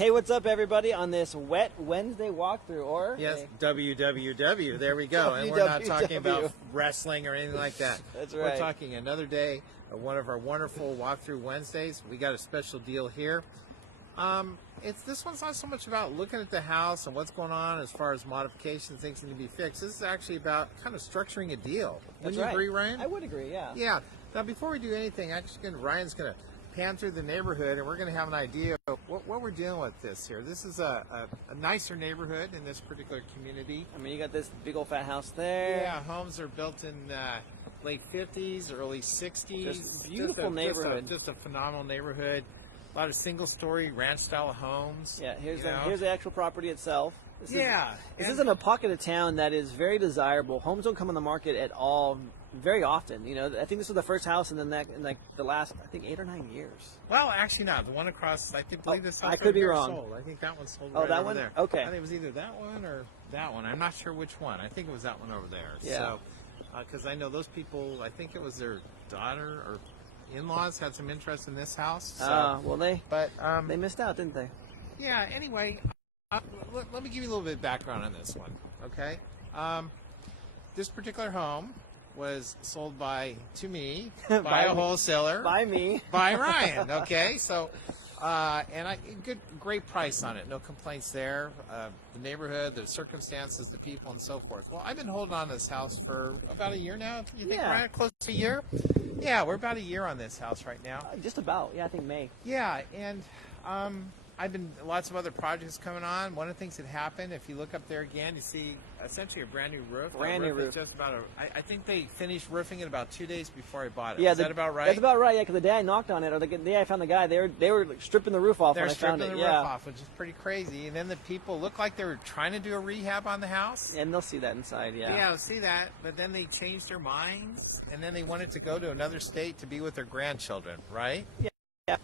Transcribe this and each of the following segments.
Hey, what's up, everybody, on this wet Wednesday walkthrough, or? Yes, WWW, there we go. And we're not talking about wrestling or anything like that. That's right. We're talking another day of one of our wonderful walkthrough Wednesdays. We got a special deal here. This one's not so much about looking at the house and what's going on as far as modifications, things need to be fixed. This is actually about kind of structuring a deal. Would you agree, Ryan? I would agree, yeah. Yeah. Now, before we do anything, Ryan's going to pan through the neighborhood, and we're going to have an idea of what we're dealing with this here. This is a nicer neighborhood in this particular community. I mean, you got this big old fat house there. Yeah, homes are built in late 50s, early 60s. Just beautiful neighborhood. Just a phenomenal neighborhood. A lot of single-story ranch-style homes. Yeah, here's the actual property itself. This is in a pocket of town that is very desirable. Homes don't come on the market at all very often. You know, I think this was the first house in the last, I think, 8 or 9 years. Well, actually not. The one across, believe this house I could be wrong. Sold. I think that one sold that over one? there. Okay. I think it was either that one or that one. I'm not sure which one. I think it was that one over there. Yeah. So, because I know those people, I think it was their daughter or in-laws had some interest in this house. So, well, they missed out, didn't they? Yeah, anyway, let me give you a little bit of background on this one, okay? This particular home was sold to me by a wholesaler. By me. By Ryan, okay? So, great price on it. No complaints there. The neighborhood, the circumstances, the people, and so forth. Well, I've been holding on to this house for about a year now. You think, Ryan, close to a year? Yeah, we're about a year on this house right now. Just about. Yeah, I think May. Yeah, and I've been lots of other projects coming on. One of the things that happened, if you look up there again, you see essentially a brand new roof. Brand new roof. Just about I think they finished roofing it about 2 days before I bought it. Yeah, is that about right? That's about right. Yeah, because the day I knocked on it, or the day I found the guy, they were like, stripping the roof off when I found it. They're stripping the roof off, which is pretty crazy. And then the people looked like they were trying to do a rehab on the house. And they'll see that inside. Yeah. Yeah, they'll see that. But then they changed their minds, and then they wanted to go to another state to be with their grandchildren, right? Yeah.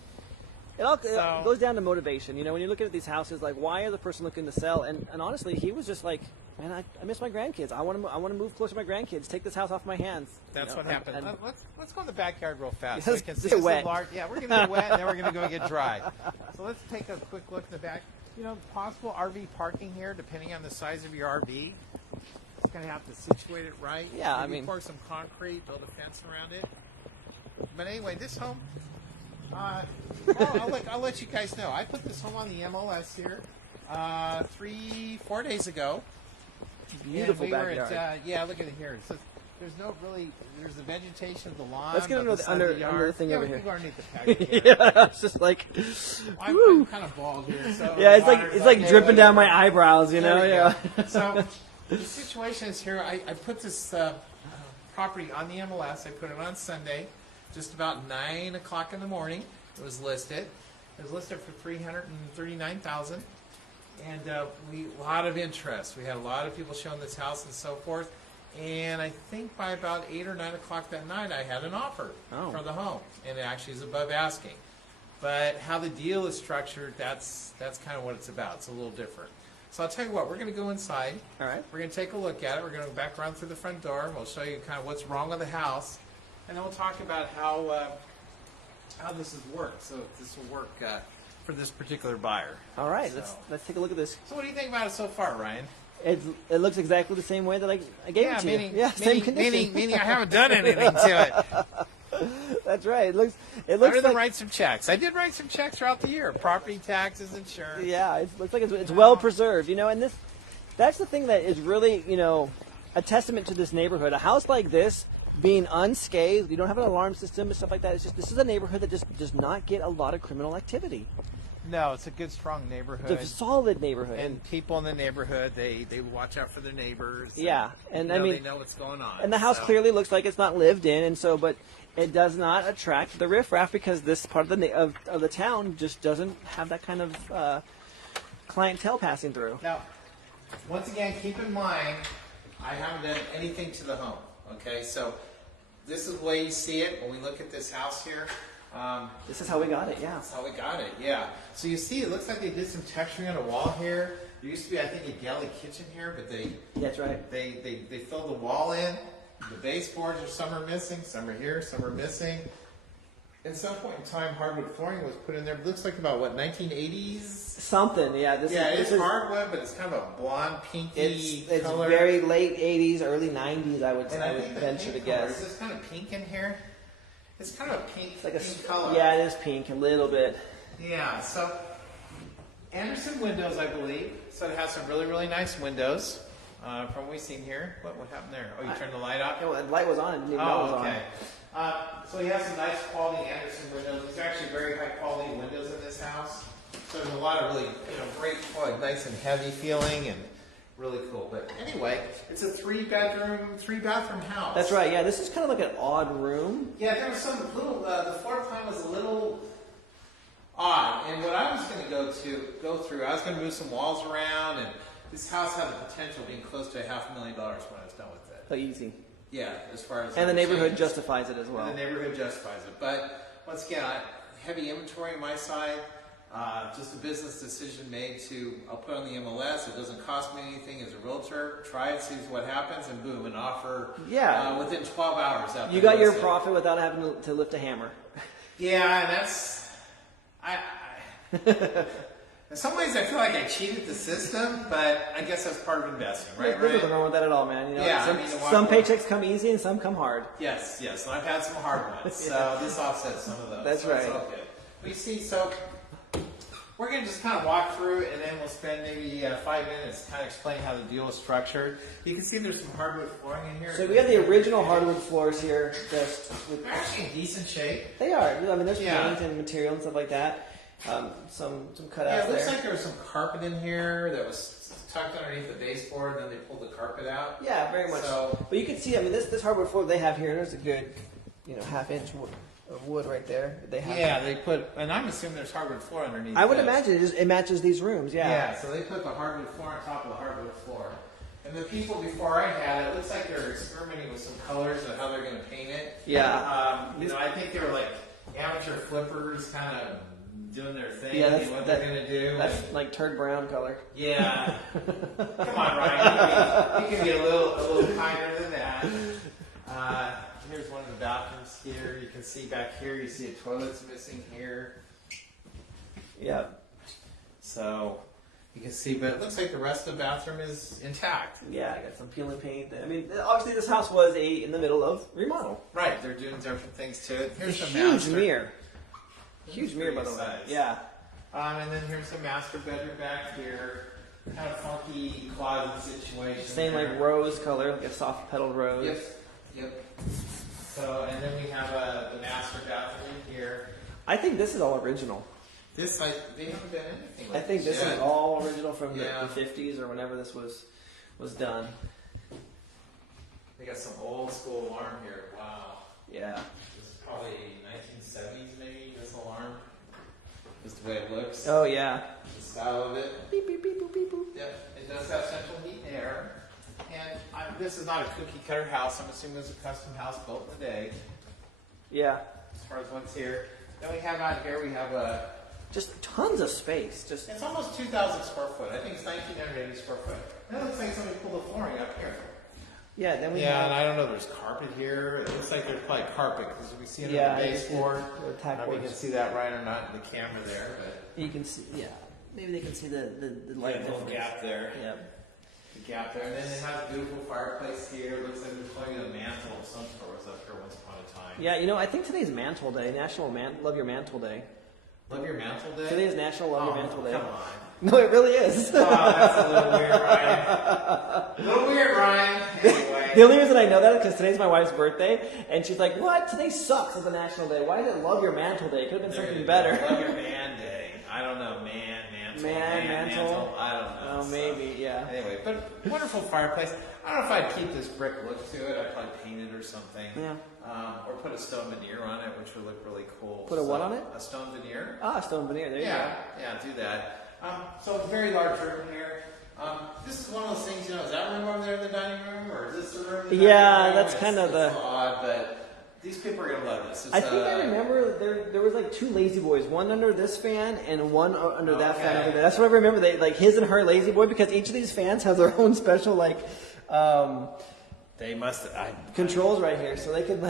It goes down to motivation. You know, when you're looking at these houses, like, why is the person looking to sell? And honestly, he was just like, man, I miss my grandkids. I want to move closer to my grandkids. Take this house off my hands. That's what happened. Let's go in the backyard real fast. Let's get wet. Yeah, we're going to get wet, and then we're going to go get dry. So let's take a quick look in the back. You know, possible RV parking here, depending on the size of your RV. It's going to have to situate it right. Yeah, Maybe pour some concrete, build a fence around it. But anyway, this home... I'll let you guys know. I put this home on the MLS here 3-4 days ago. Beautiful backyard. Look at it here. So there's the vegetation of the lawn. Let's get under the thing over here. We can go underneath the patio. Yeah, it's just like, I'm kind of bald here. So yeah, it's like dripping down my eyebrows, you know. Yeah. So the situation is here. I put this property on the MLS. I put it on Sunday. Just about 9 o'clock in the morning, it was listed. It was listed for $339,000, and a lot of interest. We had a lot of people showing this house and so forth. And I think by about 8 or 9 o'clock that night, I had an offer for the home, and it actually is above asking. But how the deal is structured, that's kind of what it's about. It's a little different. So I'll tell you what, we're going to go inside. All right. We're going to take a look at it. We're going to go back around through the front door, and we'll show you kind of what's wrong with the house. And then we'll talk about how this has worked. So this will work for this particular buyer. All right, let's take a look at this. So what do you think about it so far, Ryan? It looks exactly the same way that I gave it to you. Yeah, same condition. Meaning I haven't done anything to it. That's right. It looks. Other than write some checks. I did write some checks throughout the year. Property taxes, insurance. Yeah, it looks like it's well preserved. You know, and that's the thing that is really, you know, a testament to this neighborhood. A house like this, being unscathed, you don't have an alarm system and stuff like that. It's just, this is a neighborhood that just does not get a lot of criminal activity. No, it's a good, strong neighborhood. It's a solid neighborhood. And people in the neighborhood, they watch out for their neighbors. Yeah, and I mean, they know what's going on. And the house clearly looks like it's not lived in, and so, but it does not attract the riffraff because this part of the town just doesn't have that kind of clientele passing through. Now, once again, keep in mind, I haven't done anything to the home. Okay, so this is the way you see it when we look at this house here. This is how we got it, yeah. That's how we got it, yeah. So you see, it looks like they did some texturing on the wall here. There used to be, I think, a galley kitchen here, but that's right. They filled the wall in. The baseboards some are missing, some are here, some are missing. at some point in time, hardwood flooring was put in there. It looks like about what, 1980s? Something, yeah. This It's is hardwood, but it's kind of a blonde, pinky it's color. very late 80s, early 90s. I would think the venture to pink color, guess. is this kind of pink in here? It's kind of a pink, It's like a pink color. Yeah, it is pink a little bit. Yeah, so Anderson windows, I believe. So it has some really, really nice windows from what we've seen here. What happened there? Oh, you turned the light off? Yeah, well, the light was on. I didn't even know it was Oh, okay. on. So he has some nice quality Anderson windows. These are actually very high quality windows in this house. So there's a lot of really, great, nice and heavy feeling and really cool. But anyway, it's a 3-bathroom house. That's right. Yeah, this is kind of like an odd room. Yeah, there was some little. The floor plan was a little odd, and what I was going to go through, I was going to move some walls around, and this house had the potential of being close to $500,000 when I was done with it. So easy. Yeah, as far as And the neighborhood change. justifies it as well. And the neighborhood justifies it. But once again, heavy inventory on my side. Just a business decision made I'll put on the MLS. It doesn't cost me anything as a realtor. Try it, sees what happens, and boom, an offer. Yeah. Within 12 hours after You got your listed. profit without having to lift a hammer. Yeah, and that's. In some ways, I feel like I cheated the system, but I guess that's part of investing, right? There's nothing wrong with that at all, man. You know, Yeah, some paychecks come easy and some come hard. Yes, and I've had some hard ones, so this offsets some of those. That's so it's right. all good. We see, so we're going to just kind of walk through it, and then we'll spend maybe 5 minutes kind of explaining how the deal is structured. You can see there's some hardwood flooring in here. So we have the original hardwood floors here. They're actually in decent shape. They are. I mean, there's Yeah. paint and material and stuff like that. Some cutouts Yeah, it looks there. like there was some carpet in here that was tucked underneath the baseboard, and then they pulled the carpet out. Yeah, very much. So- But you can see, I mean, this hardwood floor they have here, there's a good, half-inch of wood right there. They have. Yeah, they put, and I'm assuming there's hardwood floor underneath. I would this. imagine it matches these rooms. Yeah. Yeah, so they put the hardwood floor on top of the hardwood floor. And the people before I had it looks like they're experimenting with some colors and how they're going to paint it. Yeah. I think they were like amateur flippers, kind of doing their thing, Yeah, what they're going to do. That's like turd brown color. Yeah. Come on, Ryan. You can be a little kinder than that. Here's one of the bathrooms here. You can see back here, you see a toilet's missing here. Yeah. So you can see, but it looks like the rest of the bathroom is intact. Yeah, I got some peeling paint. I mean, obviously this house was in the middle of remodel. Right, they're doing different things to it. Here's the Huge master. mirror. Huge mirror, by the way. Size. Yeah. And then here's the master bedroom back here. Kind of funky closet situation. Same there. like rose color, like a soft petaled rose. Yep. So, and then we have the master bathroom here. I think this is all original. This, they haven't done anything like I think this yet. is all original from Yeah. the 50s or whenever this was done. They got some old school alarm here. Wow. Yeah. This is probably 1970s maybe, this alarm. Just the way it looks. Oh yeah. The style of it. Beep beep beep boop beep boop. Yep, it does have central heat and air. And this is not a cookie cutter house. I'm assuming it's a custom house built in the day. Yeah. As far as what's here. Then we have out here, we have Just tons of space. Just it's almost 2,000 square foot. I think it's 1,980 square foot. That looks like somebody pulled the flooring up here. yeah. Then we Yeah, have and I don't know, there's carpet here. It looks like there's probably carpet because we see it Yeah, on the it's- baseboard. the I don't tack know if you boards. can see that right or not in the camera there, but you can see. Yeah. Maybe they can see the light little difference. gap there. Yeah. The gap there. And then it has a beautiful fireplace here. It looks like there's probably a mantle of some sort was up here once upon a time. Yeah. I think today's Mantle Day, National Love Your Mantle Day. Love your mantle day? Today is National Love Your Mantle Day. Come on. No, it really is. Oh, that's a little weird, Ryan. A little weird, Ryan. Anyway. The only reason I know that is because today's my wife's birthday, and she's like, "What? Today sucks as a National Day. Why is it Love Your Mantle Day? It could have been There something you better." go. Love your man day. I don't know, mantle. Mantle. I don't know. Oh, maybe, yeah. Anyway, but wonderful fireplace. I don't know if I'd keep this brick look to it. I'd probably paint it or something. Yeah. Or put a stone veneer on it, which would look really cool. Put a what on it? A stone veneer. Ah, stone veneer. There you Yeah, do that. So very large room here. This is one of those things, is that room over there in the dining room, or is this the room? In the Yeah, dining room? that's It's- kind of it's the- odd, but these people are gonna love this. It's, I think I remember there was like two lazy boys, one under this fan and one under that fan Okay. over there. That's what I remember. They like his and her lazy boy because each of these fans has their own special like They must. controls right here, so they could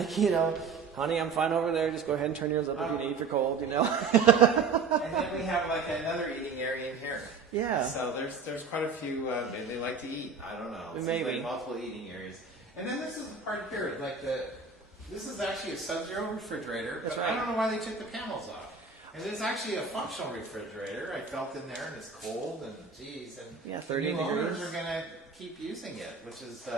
honey, I'm fine over there. Just go ahead and turn yours up if you need if you're cold, you know. And then we have like another eating area in here. Yeah. So there's quite a few. Maybe they like to eat. I don't know. It's Maybe. like multiple eating areas. And then this is the part here, like this is actually a Sub-Zero refrigerator. That's But right. I don't know why they took the panels off. And it's actually a functional refrigerator. I felt in there, and it's cold, and geez, and Yeah, 38 new owners degrees. are gonna keep using it, which is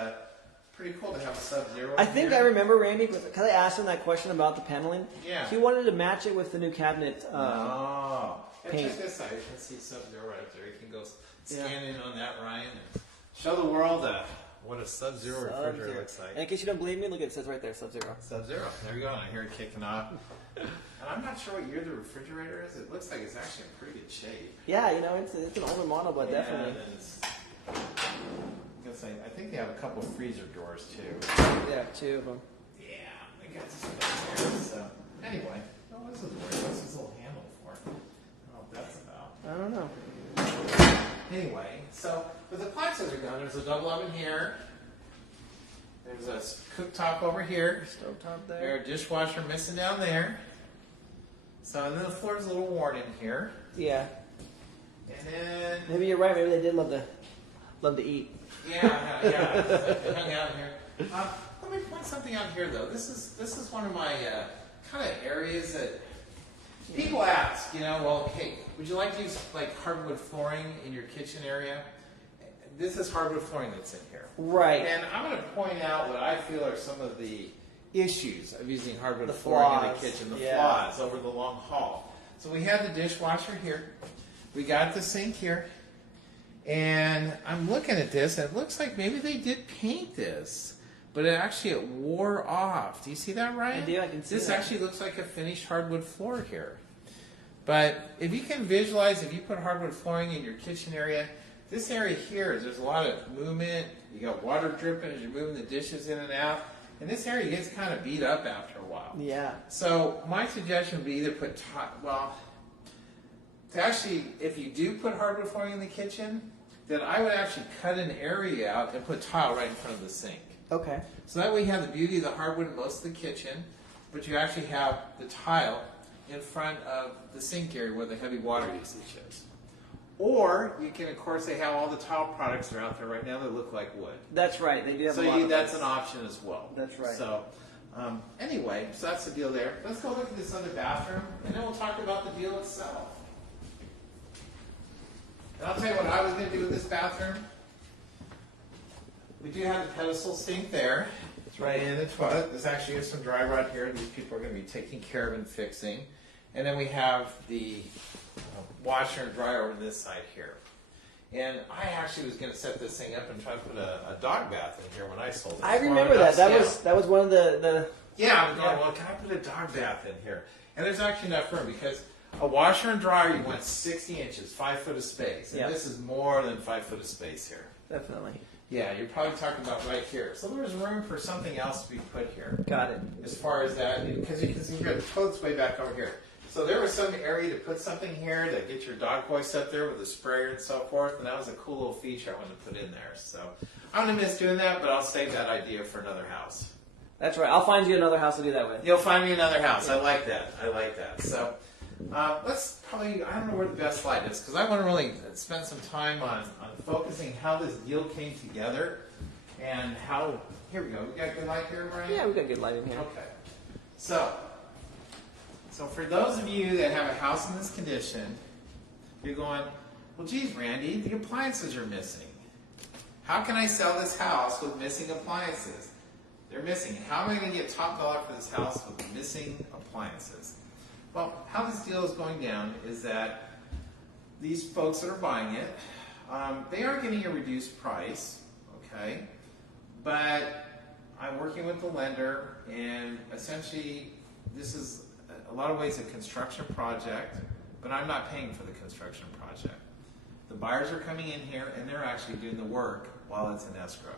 pretty cool to have a Sub-Zero. I in think here. I remember Randy because I asked him that question about the paneling. Yeah. He wanted to match it with the new cabinet. Oh. And paint. check this out. You can see Sub-Zero right there. You can go Yeah. scan in on that, Ryan, and show the world what a Sub-Zero refrigerator Sub-Zero. looks like. And in case you don't believe me, look, it says right there, Sub-Zero. Sub-Zero. There you go. And I hear it kicking off. And I'm not sure what year the refrigerator is. It looks like it's actually in pretty good shape. Yeah, you know, it's an older model, but definitely. And it's, I think they have a couple of freezer doors too. Yeah, 2 of them. Yeah, I got stuff there. So anyway, what's this weird? What's this little handle for? I don't know what that's about. I don't know. Anyway, so but the appliances are done. There's a double oven here. There's a cooktop over here. Stovetop There's there. a dishwasher missing down there. So and then the floor's a little worn in here. Yeah. And then Maybe you're right. Maybe they did love to eat. yeah, hung out here. Let me point something out here though. This is one of my kind of areas that people ask. You know, well, hey, would you like to use like hardwood flooring in your kitchen area? This is hardwood flooring that's in here. Right. And I'm going to point out what I feel are some of the issues of using hardwood The flooring in the flaws. kitchen, the Yeah. flaws over the long haul. So we have the dishwasher here. We got the sink here. And I'm looking at this, and it looks like maybe they did paint this, but it wore off. Do you see that, Ryan? I do, I can see This that. actually looks like a finished hardwood floor here. But if you can visualize, if you put hardwood flooring in your kitchen area, this area here, there's a lot of movement. You got water dripping as you're moving the dishes in and out. And this area gets kind of beat up after a while. Yeah. So my suggestion would be either put, to actually, if you do put hardwood flooring in the kitchen, then I would actually cut an area out and put tile right in front of the sink. Okay. So that way you have the beauty of the hardwood in most of the kitchen, but you actually have the tile in front of the sink area where the heavy water usage is. Or you can, of course, they have all the tile products that are out there right now that look like wood. That's right. They do have So a lot of that's those. an option as well. That's right. So anyway, so that's the deal there. Let's go look at this other bathroom, and then we'll talk about the deal itself. And I'll tell you what I was going to do with this bathroom. We do have the pedestal sink there. It's right in the toilet. There's actually some dry rot here. These people are going to be taking care of and fixing. And then we have the washer and dryer over this side here. And I actually was going to set this thing up and try to put a dog bath in here when I sold it. I remember that. That was one of the Yeah, I was going, well, can I put a dog bath in here? And there's actually enough room because a washer and dryer, you want 60 inches, 5 foot of space. And Yeah. this is more than 5 foot of space here. definitely. Yeah, you're probably talking about right here. So there's room for something else to be put here. Got it. As far as that, because you can see here, the toilet's way back over here. So there was some area to put something here to get your dog hoist up there with a sprayer and so forth, and that was a cool little feature I wanted to put in there. So I'm going to miss doing that, but I'll save that idea for another house. That's right. I'll find you another house to do that with. You'll find me another house. I like that. I like that. So let's probably, I don't know where the best slide is, because I want to really spend some time on focusing how this deal came together and how, here we go. We got good light here, Brian? Yeah, we got good lighting here. Okay. So for those of you that have a house in this condition, you're going, well, geez, Randy, the appliances are missing. How can I sell this house with missing appliances? They're missing. How am I going to get top dollar for this house with missing appliances? Well, how this deal is going down is that these folks that are buying it, they are getting a reduced price, okay? But I'm working with the lender, and essentially this is a lot of ways a construction project, but I'm not paying for the construction project. The buyers are coming in here, and they're actually doing the work while it's in escrow.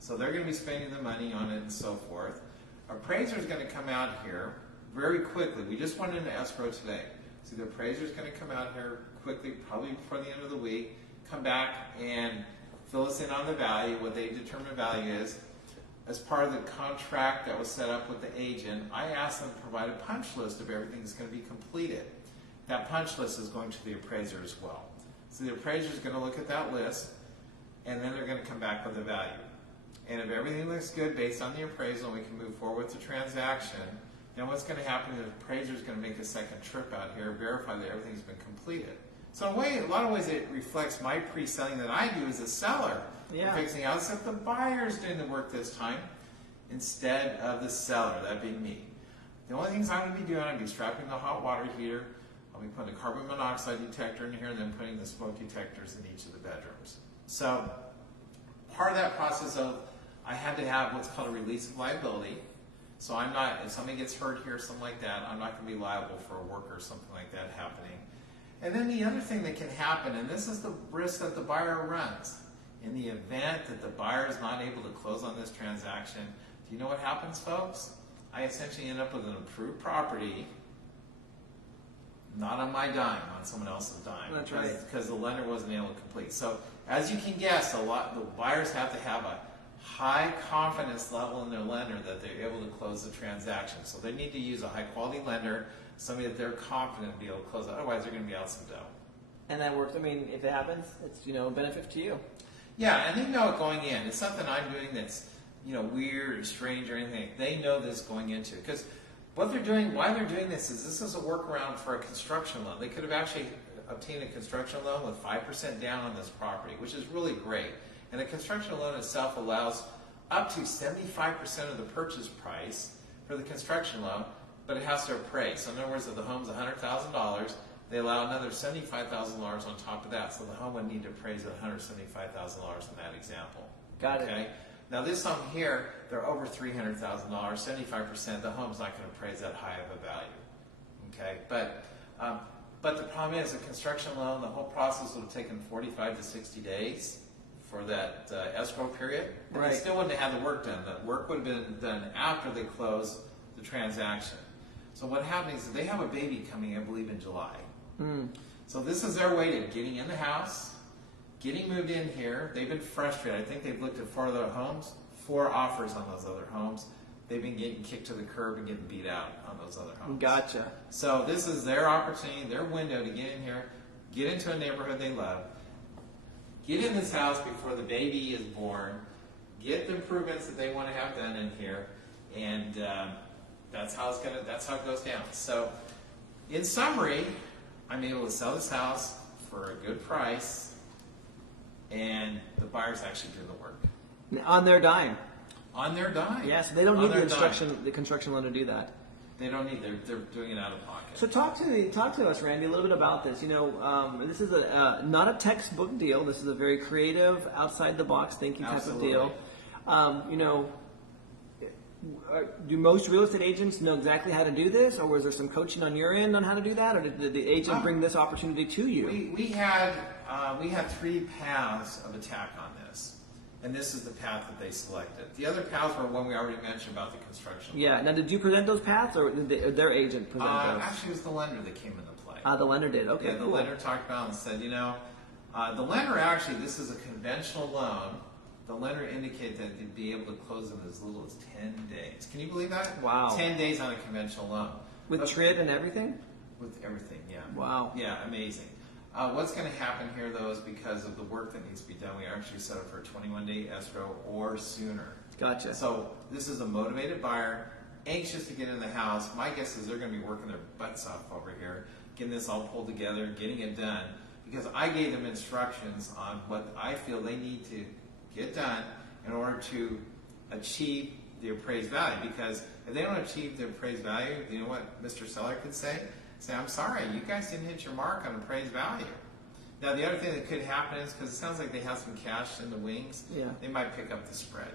So they're going to be spending the money on it and so forth. Appraiser is going to come out here very quickly. We just went into escrow today. So the appraiser is going to come out here quickly, probably before the end of the week, come back and fill us in on the value, what they determine value is. as part of the contract that was set up with the agent, I asked them to provide a punch list of everything that's going to be completed. That punch list is going to the appraiser as well. So the appraiser is going to look at that list, and then they're going to come back with a value. And if everything looks good based on the appraisal and we can move forward with the transaction, then what's going to happen is the appraiser is going to make a second trip out here, verify that everything's been completed. So in a lot of ways it reflects my pre-selling that I do as a seller. Yeah. Fixing out, except the buyer's doing the work this time instead of the seller, that being me. The only things I'm going to be doing, I'm going to be strapping the hot water heater, I'll be putting a carbon monoxide detector in here, and then putting the smoke detectors in each of the bedrooms. So part of that process of, I had to have what's called a release of liability. So I'm not, if somebody gets hurt here or something like that, I'm not going to be liable for a work or something like that happening. And then the other thing that can happen, and this is the risk that the buyer runs, in the event that the buyer is not able to close on this transaction, do you know what happens, folks? I essentially end up with an approved property, not on my dime, on someone else's dime. That's right. Because the lender wasn't able to complete. So as you can guess, the buyers have to have a high confidence level in their lender that they're able to close the transaction. So they need to use a high quality lender, somebody that they're confident to be able to close. Otherwise, they're going to be out some dough. And that works. I mean, if it happens, it's a benefit to you. Yeah, and they know it going in. It's something I'm doing that's weird or strange or anything. They know this going into it. Because what they're doing, why they're doing this is a workaround for a construction loan. They could have actually obtained a construction loan with 5% down on this property, which is really great. And a construction loan itself allows up to 75% of the purchase price for the construction loan, but it has to appraise. So in other words, if the home's $100,000, they allow another $75,000 on top of that. So the home would need to appraise at $175,000 in that example. Got it. Okay? Now this home here, they're over $300,000, 75%, the home's not going to appraise that high of a value. Okay? But the problem is, a construction loan, the whole process would have taken 45 to 60 days for that escrow period. And Right. they still wouldn't have had the work done. The work would have been done after they close the transaction. So what happens is they have a baby coming, I believe, in July. So this is their way to getting in the house, getting moved in here. They've been frustrated. I think they've looked at 4 other homes, 4 offers on those other homes. They've been getting kicked to the curb and getting beat out on those other homes. Gotcha. So this is their opportunity, their window to get in here, get into a neighborhood they love, get in this house before the baby is born, get the improvements that they want to have done in here, and that's how it goes down. So, in summary, I'm able to sell this house for a good price, and the buyer's actually doing the work On their dime. on their dime. Yeah, so they don't On need their the construction loan to do that. They don't need. They're doing it out of pocket. So talk to us, Randy, a little bit about this. This is not a textbook deal. This is a very creative, outside the box thinking type Absolutely. of deal. Do most real estate agents know exactly how to do this, or was there some coaching on your end on how to do that, or did the agent bring this opportunity to you? We had 3 paths of attack on this, and this is the path that they selected. The other paths were one we already mentioned about the construction. Yeah. Now, did you present those paths, or did their agent present those? Actually, it was the lender that came into play. The lender did. Okay. Yeah, the cool. lender talked about it and said, the lender actually, this is a conventional loan. The lender indicated that they'd be able to close in as little as 10 days. Can you believe that? Wow. 10 days on a conventional loan. With TRID and everything? With everything, yeah. Wow. Yeah, amazing. What's going to happen here, though, is because of the work that needs to be done, we actually set up for a 21-day escrow or sooner. Gotcha. So this is a motivated buyer, anxious to get in the house. My guess is they're going to be working their butts off over here, getting this all pulled together, getting it done, because I gave them instructions on what I feel they need to get done in order to achieve the appraised value. Because if they don't achieve the appraised value, you know what Mr. Seller could say? Say, I'm sorry, you guys didn't hit your mark on appraised value. Now, the other thing that could happen is, because it sounds like they have some cash in the wings, Yeah. they might pick up the spread.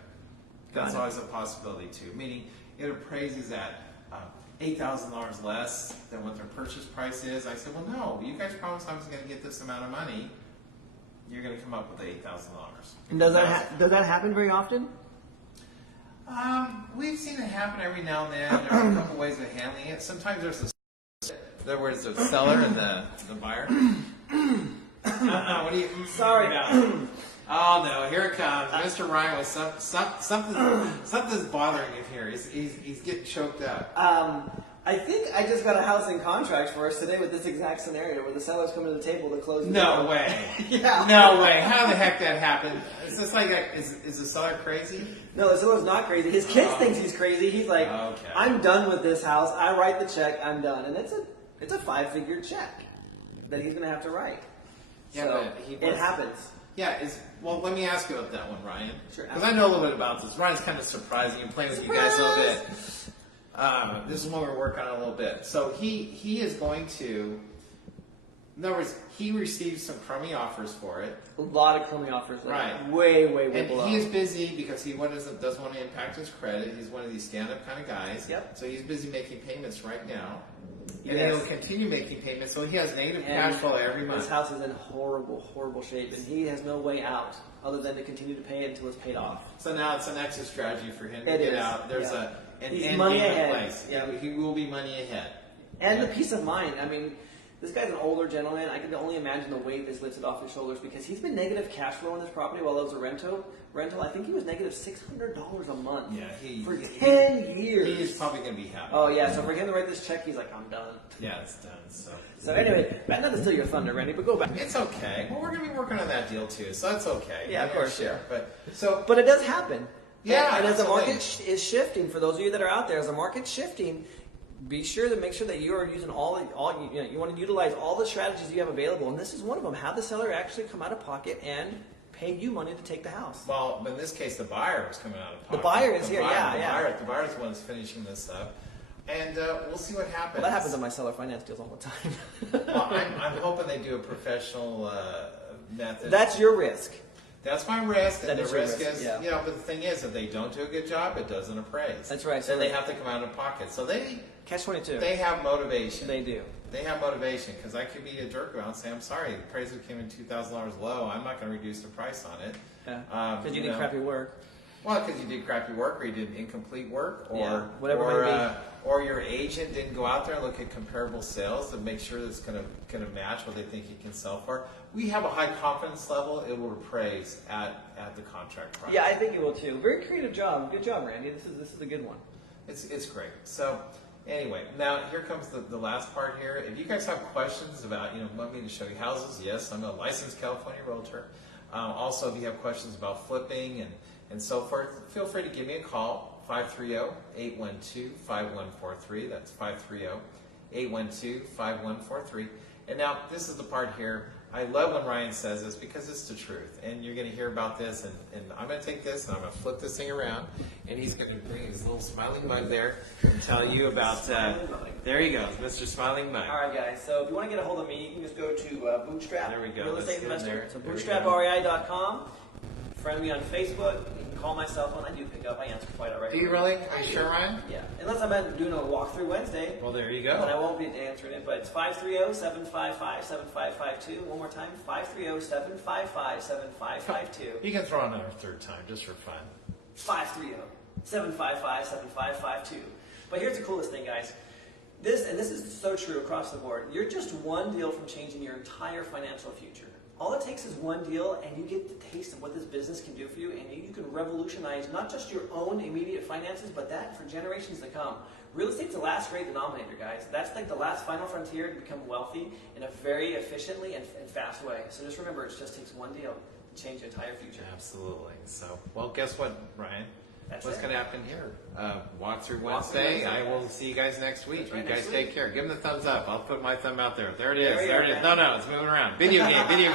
Got That's it. always a possibility, too. Meaning, it appraises at $8,000 less than what their purchase price is. I said, well, no, you guys promised I was going to get this amount of money. You're going to come up with $8,000. And does that happen very often? We've seen it happen every now and then. There are a couple ways of handling it. Sometimes there's in other words, the seller and the buyer. What do you? Sorry. Oh no, here it comes. Mr. Ryan with something's bothering him here. He's getting choked up. I think I just got a house in contract for us today with this exact scenario where the seller's coming to the table to close the No deal. way. Yeah. No way. How the heck that happened? Is this like is the seller crazy? No, the seller's not crazy. His kids thinks he's crazy. He's like, Okay. I'm done with this house. I write the check. I'm done. And it's a 5-figure check that he's going to have to write. Yeah, So but it happens. Yeah, well, let me ask you about that one, Ryan. Sure. Because I know a little bit about this. Ryan's kind of surprising and playing with you guys a little bit. This is one we're working on a little bit. So he is going to, in other words, he received some crummy offers for it. A lot of crummy offers. Like Right. Way And below. he is busy because he doesn't want to impact his credit. He's one of these stand-up kind of guys. Yep. So he's busy making payments right now. And Yes. he'll continue making payments. So he has negative And cash flow every month. This house is in horrible shape, and he has no way out other than to continue to pay it until it's paid off. So now it's an exit strategy for him to It get is, out. There's yeah. an He's end money game in ahead. place. Yeah. He will be money ahead. And Yeah. the peace of mind. I mean, this guy's an older gentleman. I can only imagine the weight that's lifted off his shoulders because he's been negative cash flow on this property while it was a rental. I think he was negative $600 a month for 10 years. He is probably going to be happy. Oh yeah, so for him to write this check, he's like, I'm done. Yeah, it's done. So anyway, not to steal your thunder, Randy, but go back. It's okay. Well, we're going to be working on that deal too, so that's okay. Yeah, of course, sure. yeah. But It does happen. Yeah, and as the absolutely. market is shifting, for those of you that are out there, as the market's shifting, be sure to make sure that you are using you want to utilize all the strategies you have available, and this is one of them. Have the seller actually come out of pocket and pay you money to take the house. Well, but in this case, the buyer was coming out of pocket. The buyer is here, buyer, yeah. The buyer's the one that's finishing this up, and we'll see what happens. Well, that happens on my seller finance deals all the time. Well, I'm hoping they do a professional method. That's your risk. That's my risk, and That the is your risk risk, is, yeah. but the thing is, if they don't do a good job, it doesn't appraise. That's right, so Then they they- have to come out of pocket. So they Catch-22. have motivation. They do. They have motivation because I could be a jerk about and say, I'm sorry, the appraisal came in $2,000 low. I'm not going to reduce the price on it. Yeah. Because you did know. crappy work. Well, because you did crappy work, or you did incomplete work, or Yeah, whatever it might be. or your agent didn't go out there and look at comparable sales to make sure that it's going to match what they think you can sell for. We have a high confidence level; it will appraise at the contract price. Yeah, I think you will too. Very creative job. Good job, Randy. This is a good one. It's great. So anyway, now here comes the last part here. If you guys have questions about, want me to show you houses, yes, I'm a licensed California realtor. Also, if you have questions about flipping and so forth, feel free to give me a call, 530-812-5143. That's 530-812-5143. And now, this is the part here. I love when Ryan says this because it's the truth. And you're going to hear about this, and I'm going to take this and I'm going to flip this thing around, and he's going to bring his little smiling mug there and tell you about. There he goes, Mr. Smiling Mug. All right, guys. So if you want to get a hold of me, you can just go to Bootstrap. There we go. Real Let's estate get in investor. there. So There we go. bootstraprei.com. Friend me on Facebook. You can call my cell phone. I do pick up. I answer quite already. Do you really? Are you sure, Ryan? Yeah. Unless I'm doing a walkthrough Wednesday. Well, there you Then I go. won't be answering it, but it's 530-755-7552. One more time, 530-755-7552. You can throw in another third time just for fun. 530-755-7552. But here's the coolest thing, guys. This is so true across the board. You're just one deal from changing your entire financial future. All it takes is one deal, and you get the taste of what this business can do for you, and you can revolutionize not just your own immediate finances, but that for generations to come. Real estate's the last great denominator, guys. That's like the last final frontier to become wealthy in a very efficiently and fast way. So just remember, it just takes one deal to change your entire future. Absolutely. So, well, guess what, Ryan? That's What's it. going to happen here? Walk through Walk through Wednesday. Wednesday, I will guys. see you guys next week. That's right, You guys next take week. care. Give them the thumbs up. I'll put my thumb out there. There it is. There we There go, it is. man. No, it's moving around. Video game.